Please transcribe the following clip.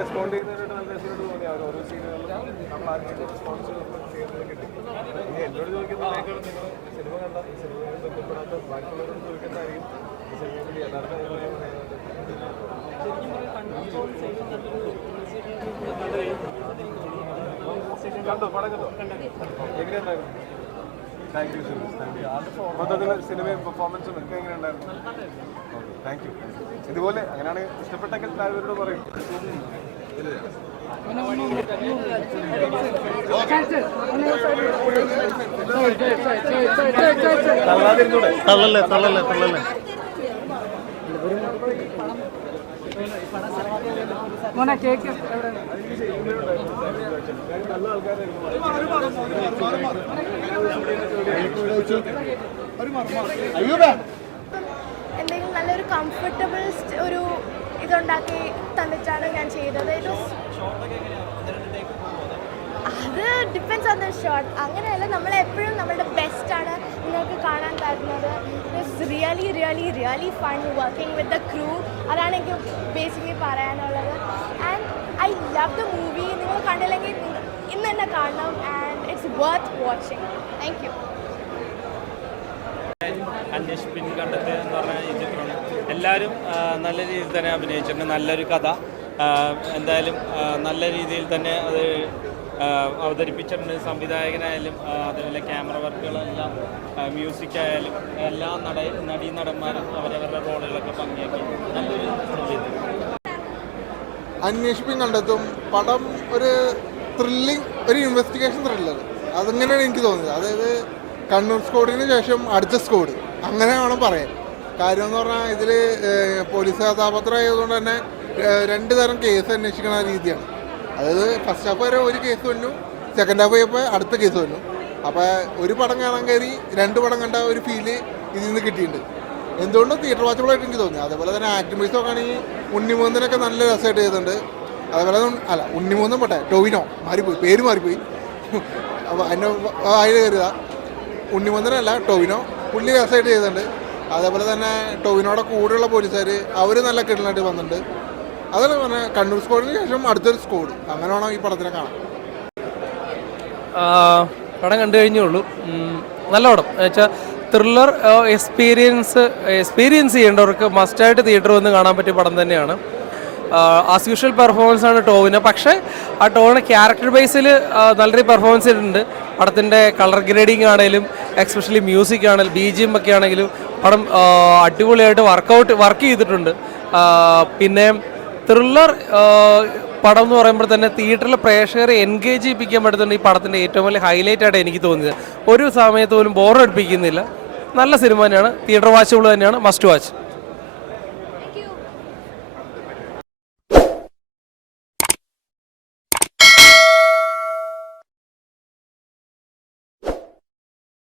Respond ചെയ്യുന്നവരുടെ നല്ല രസമായിട്ട് തോന്നി. അവർ ഓരോ സീനുകളിലും നമ്മൾ ആദ്യത്തെ റെസ്പോൺസ് ചെയ്യുന്നത് കിട്ടി. ഇനി എന്നോട് ചോദിക്കുന്നതിനേക്കാൾ നിങ്ങൾ സിനിമ കണ്ട സിനിമയിൽ ബന്ധപ്പെടാത്ത ബാക്കിയുള്ളവരോട് ചോദിക്കുന്നതായിരിക്കും ഈ സിനിമയിൽ യഥാർത്ഥ അഭിപ്രായം പറയുന്നത്. കണ്ടോ പടം കണ്ടോ? എങ്ങനെയുണ്ടായിരുന്നു? Thank you Suresh, thank you. മൊത്തത്തിൽ സിനിമയും പെർഫോമൻസും ഒക്കെ എങ്ങനെയുണ്ടായിരുന്നു? Okay, thank you. ഇതുപോലെ അങ്ങനെയാണ് ഇഷ്ടപ്പെട്ടെങ്കിൽ താഴ്വരോട് പറയും. തള്ളല്ലേ തള്ളല്ലേ തള്ളല്ലേ നല്ല ആൾക്കാരായിരുന്നു. എന്തെങ്കിലും നല്ലൊരു കംഫർട്ടബിൾ ഒരു ഇതുണ്ടാക്കി തന്നിട്ടാണ് ഞാൻ ചെയ്തത്. അത് ഡിപ്പെൻസ് ഓൺ ദ ഷോട്ട്. അങ്ങനെയല്ല, നമ്മളെപ്പോഴും നമ്മളുടെ ബെസ്റ്റാണ് നിങ്ങൾക്ക് കാണാൻ തരുന്നത്. It's really really really fun working with the crew. അതാണ് എനിക്ക് ബേസിക്കലി പറയാനുള്ളത്. And I love the movie. നിങ്ങൾ കണ്ടില്ലെങ്കിൽ ഇന്ന് തന്നെ കാണണം. And it's worth watching. Thank you. അന്വേഷിപ്പിൻ കണ്ടെത്തുക എന്ന് പറഞ്ഞ ഈ ചിത്രം എല്ലാവരും നല്ല രീതിയിൽ തന്നെ അഭിനയിച്ചിട്ടുണ്ട്. നല്ലൊരു കഥ എന്തായാലും നല്ല രീതിയിൽ തന്നെ അത് അവതരിപ്പിച്ചിട്ടുണ്ട്. സംവിധായകനായാലും അതുപോലെ ക്യാമറ വർക്കുകളെല്ലാം മ്യൂസിക്കായാലും എല്ലാ നടീനടന്മാരും അവരവരുടെ റോളുകളൊക്കെ ഭംഗിയാക്കി നല്ലൊരു സംഗീതം. അന്വേഷിപ്പിൻ കണ്ടെത്തും പടം ഒരു ത്രില്ലിങ്, ഒരു ഇൻവെസ്റ്റിഗേഷൻ ത്രില്ലർ. അതങ്ങനെയാണ് എനിക്ക് തോന്നിയത്. അതായത് കണ്ണൂർ സ്ക്വാഡിന് ശേഷം അടുത്ത സ്ക്വാഡ് അങ്ങനെ വേണം പറയാൻ. കാര്യം എന്ന് പറഞ്ഞാൽ ഇതിൽ പോലീസ് കഥാപാത്രം ആയതുകൊണ്ട് തന്നെ 2 തരം കേസ് അന്വേഷിക്കുന്ന രീതിയാണ്. അതായത് ഫസ്റ്റ് ഹാഫ് വരെ ഒരു കേസ് വന്നു, സെക്കൻഡ് ഹാഫ് ആയപ്പോൾ അടുത്ത കേസ് വന്നു. അപ്പോൾ ഒരു പടം കാണാൻ കയറി 2 പടം കണ്ട ഒരു ഫീല് ഇതിൽ നിന്ന് കിട്ടിയിട്ടുണ്ട്. എന്തുകൊണ്ടും തിയേറ്റർ വാച്ചബിളായിട്ട് എനിക്ക് തോന്നി. അതേപോലെ തന്നെ ആക്ടിംഗ് വൈസ് നോക്കുകയാണെങ്കിൽ ഉണ്ണിമൂന്നനൊക്കെ നല്ല രസമായിട്ട് ചെയ്തിട്ടുണ്ട്. അതേപോലെ അല്ല ഉണ്ണിമൂന്നും പോട്ടെ, ടോവിനോ മാറിപ്പോയി, പേര് മാറിപ്പോയി. അപ്പോൾ അതിൻ്റെ അതിൽ കയറുക ഉണ്ണിമൂന്നനല്ല ടോവിനോ, പുള്ളി രസമായിട്ട് ചെയ്തിട്ടുണ്ട്. അതേപോലെ തന്നെ ടോവിനോടെ കൂടെയുള്ള പോലീസുകാർ അവർ നല്ല കിടലായിട്ട് വന്നിട്ടുണ്ട്. അതല്ല പറഞ്ഞാൽ കണ്ണൂർ സ്ക്വാഡിന് ശേഷം അടുത്തൊരു സ്ക്വാഡ്, അങ്ങനെ വേണം ഈ പടത്തിനെ കാണാൻ. പടം കണ്ടു കഴിഞ്ഞുള്ളൂ. നല്ല പടം വെച്ചാൽ ത്രില്ലർ എക്സ്പീരിയൻസ് ചെയ്യേണ്ടവർക്ക് മസ്റ്റായിട്ട് തിയേറ്റർ വന്ന് കാണാൻ പറ്റിയ പടം തന്നെയാണ്. ആസ് യൂഷ്വൽ പെർഫോമൻസ് ആണ് ടോവിന്. പക്ഷേ ആ ടോവിന് ക്യാരക്ടർ ബേസിൽ നല്ലൊരു പെർഫോമൻസ് ഇട്ടുണ്ട്. പടത്തിൻ്റെ കളർ ഗ്രേഡിങ് ആണെങ്കിലും എക്സ്പെഷ്യലി മ്യൂസിക് ആണെങ്കിലും BGM ഒക്കെ ആണെങ്കിലും പടം അടിപൊളിയായിട്ട് വർക്ക് ചെയ്തിട്ടുണ്ട്. പിന്നെ ത്രില്ലർ പടം എന്ന് പറയുമ്പോൾ തന്നെ തിയേറ്ററിലെ പ്രേക്ഷകരെ എൻഗേജ് ചെയ്യിപ്പിക്കാൻ പറ്റുന്നുണ്ട്. ഈ പടത്തിൻ്റെ ഏറ്റവും വലിയ ഹൈലൈറ്റ് ആയിട്ട് എനിക്ക് തോന്നിയത്. ഒരു സമയത്ത് പോലും ബോറടിപ്പിക്കുന്നില്ല. നല്ല സിനിമ തന്നെയാണ്. തിയേറ്റർ വാച്ചബിൾ തന്നെയാണ്. Must watch.